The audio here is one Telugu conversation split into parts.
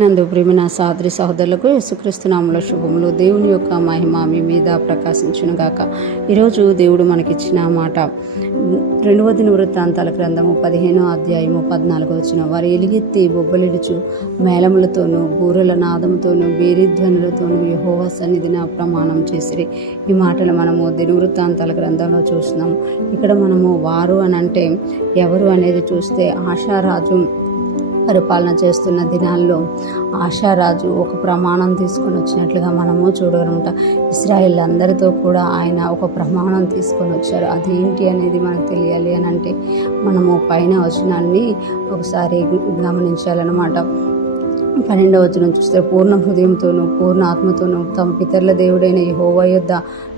నందు ప్రేమ సహోదరి సహోదరులకు యేసుక్రీస్తు నామములో శుభములు. దేవుని యొక్క మహిమ మీ మీద ప్రకాశించును గాక. ఈరోజు దేవుడు మనకిచ్చిన మాట 2వ దినవృత్తాంతాల గ్రంథము 15వ అధ్యాయము 14 వారు ఎలుగెత్తి బొబ్బలిడుచు మేళములతోనూ బూరల నాదముతోనూ బేరీధ్వనులతోనూ యెహోవా సన్నిధిన ప్రమాణం చేసిరి. ఈ మాటలు మనము దినవృత్తాంతాల గ్రంథంలో చూస్తున్నాము. ఇక్కడ మనము వారు అని అంటే ఎవరు అనేది చూస్తే ఆశారాజు పరిపాలన చేస్తున్న దినాల్లో ఆశారాజు ఒక ప్రమాణం తీసుకొని వచ్చినట్లుగా మనము చూడగలుగుతాం. ఇశ్రాయేల్ అందరితో కూడా ఆయన ఒక ప్రమాణం తీసుకొని వచ్చారు. అదేంటి అనేది మనకు తెలియాలి అని అంటే మనము పైన వచనాన్ని ఒకసారి గమనించాలన్నమాట. 12వ వచనం చూస్తే పూర్ణ హృదయంతోనూ పూర్ణ ఆత్మతోనూ తమ పితరుల దేవుడైన యెహోవా యొద్ద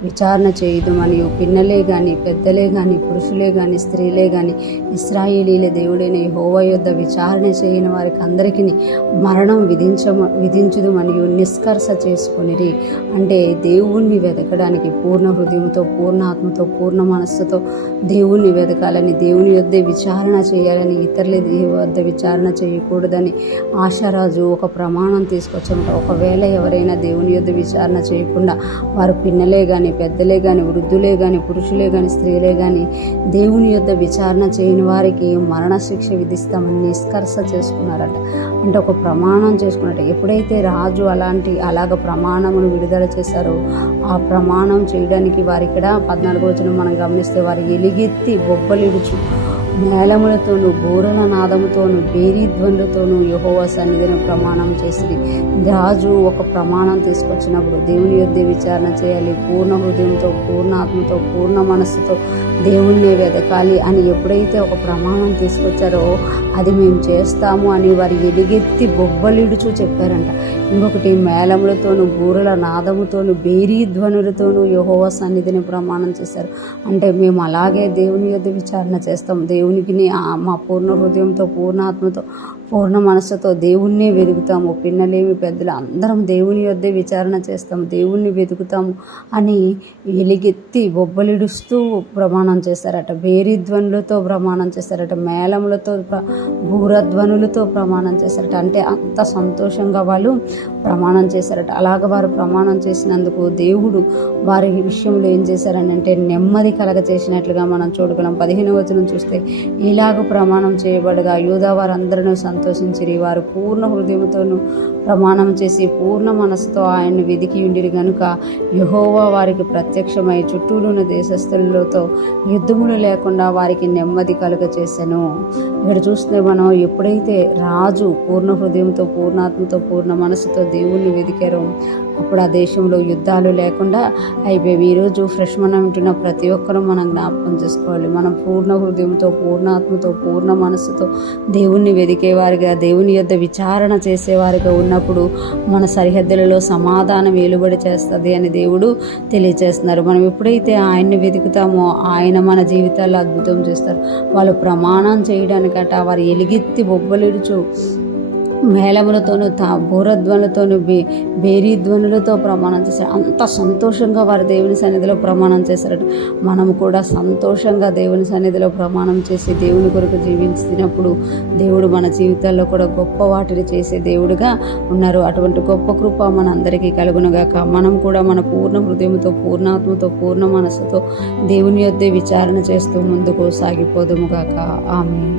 విచారణ చేయదు. మరియు పిన్నలే గాని పెద్దలే గాని పురుషులే గాని స్త్రీలే గాని ఇశ్రాయేలీల దేవుడైన యెహోవా యొద్ద విచారణ చేయని వారికి అందరికీ మరణం విధించదు మరియు నిష్కర్ష చేసుకొనిరి. అంటే దేవుణ్ణి వెతకడానికి పూర్ణ హృదయంతో పూర్ణ ఆత్మతో పూర్ణ మనస్సుతో దేవుణ్ణి వెతకాలని, దేవుని యొద్దే విచారణ చేయాలని, ఇతరుల వద్ద విచారణ చేయకూడదని ఆశారాజు ఒక ప్రమాణం తీసుకొచ్చామట. ఒకవేళ ఎవరైనా దేవుని యొద్ద విచారణ చేయకుండా వారు పిన్నలే గాని పెద్దలే గాని వృద్ధులే గాని పురుషులే గాని స్త్రీలే గాని దేవుని యొద్ద విచారణ చేయని వారికి మరణశిక్ష విధిస్తామని నిష్కర్ష చేసుకున్నారట. అంటే ఒక ప్రమాణం చేసుకున్నట్టు. ఎప్పుడైతే రాజు అలాగ ప్రమాణమును విడుదల చేశారో ఆ ప్రమాణం చేయడానికి వారి ఇక్కడ 14వ వచనం మనం గమనిస్తే వారు ఎలుగెత్తి బొబ్బలిడుచు మేళములతోనూ బూరల నాదముతోనూ బేరీధ్వనులతోనూ యెహోవా సన్నిధిని ప్రమాణం చేసిరి. రాజు ఒక ప్రమాణం తీసుకొచ్చినప్పుడు దేవుని యొద్ద విచారణ చేయాలి, పూర్ణ హృదయంతో పూర్ణ ఆత్మతో పూర్ణ మనస్సుతో దేవుణ్ణి వెతకాలి అని ఎప్పుడైతే ఒక ప్రమాణం తీసుకొచ్చారో అది మేము చేస్తాము అని వారు ఎలుగెత్తి బొబ్బలిడుచు చెప్పారంట. ఇంకొకటి మేళములతోనూ బూరల నాదముతోనూ బేరీధ్వనులతోనూ యెహోవా సన్నిధిని ప్రమాణం చేశారు. అంటే మేము అలాగే దేవుని యొద్ద విచారణ చేస్తాం, దేవునికి మా పూర్ణ హృదయంతో పూర్ణ ఆత్మతో పూర్ణ మనస్సుతో దేవుణ్ణి వెతుకుతాము, పిన్నలేమి పెద్దలు అందరం దేవుని యొద్దే విచారణ చేస్తాము, దేవుణ్ణి వెతుకుతాము అని ఎలుగెత్తి బొబ్బలిడుస్తూ ప్రమాణం చేశారట. బేరీధ్వనులతో ప్రమాణం చేశారట, మేళములతో బూరధ్వనులతో ప్రమాణం చేశారట. అంటే అంత సంతోషంగా వాళ్ళు ప్రమాణం చేశారట. అలాగ వారు ప్రమాణం చేసినందుకు దేవుడు వారి విషయంలో ఏం చేశారని అంటే నెమ్మది కలగ చేసినట్లుగా మనం చూడగలం. 15వ వచనం చూస్తే ఇలాగ ప్రమాణం చేయబడగా యూదా వారందరూ సంతోషించిరి. వారు పూర్ణ హృదయంతోనూ ప్రమాణం చేసి పూర్ణ మనసుతో ఆయన్ను వెదికి ఉండిరి గనుక యెహోవా వారికి ప్రత్యక్షమై చుట్టూనున్న దేశస్థులతో యుద్ధములు లేకుండా వారికి నెమ్మది కలుగ చేసెను. ఇక్కడ చూస్తే మనం ఎప్పుడైతే రాజు పూర్ణ హృదయంతో పూర్ణాత్మతో పూర్ణ మనసుతో దేవుణ్ణి వెదికారో అప్పుడు ఆ దేశంలో యుద్ధాలు లేకుండా అయిపోయి. ఈరోజు ఫ్రెష్ మనం వింటున్న ప్రతి ఒక్కరూ మనం జ్ఞాపకం చేసుకోవాలి. మనం పూర్ణ హృదయంతో పూర్ణాత్మతో పూర్ణ మనస్సుతో దేవుణ్ణి వెదికేవారిగా దేవుని యొద్ద విచారణ చేసేవారిగా ఉన్నప్పుడు మన సరిహద్దులలో సమాధానం వెలువడి చేస్తుంది అని దేవుడు తెలియజేస్తున్నారు. మనం ఎప్పుడైతే ఆయన్ని వెతుకుతామో ఆయన మన జీవితాల్లో అద్భుతం చేస్తారు. వాళ్ళు ప్రమాణం చేయడానికట వారు ఎలుగెత్తి బొబ్బలిడుచు మేళములతోనూ బూరధ్వనులతోనూ బేరీధ్వనులతో ప్రమాణం చేశారు. అంత సంతోషంగా వారు దేవుని సన్నిధిలో ప్రమాణం చేశారట. మనము కూడా సంతోషంగా దేవుని సన్నిధిలో ప్రమాణం చేసి దేవుని కొరకు జీవించినప్పుడు దేవుడు మన జీవితాల్లో కూడా గొప్ప వాటిని చేసే దేవుడుగా ఉన్నారు. అటువంటి గొప్ప కృప మన అందరికీ కలుగునుగాక. మనం కూడా మన పూర్ణ హృదయంతో పూర్ణాత్మతో పూర్ణ మనస్సుతో దేవుని యొద్దే విచారణ చేస్తూ ముందుకు సాగిపోదుముగాక. ఆమేన్.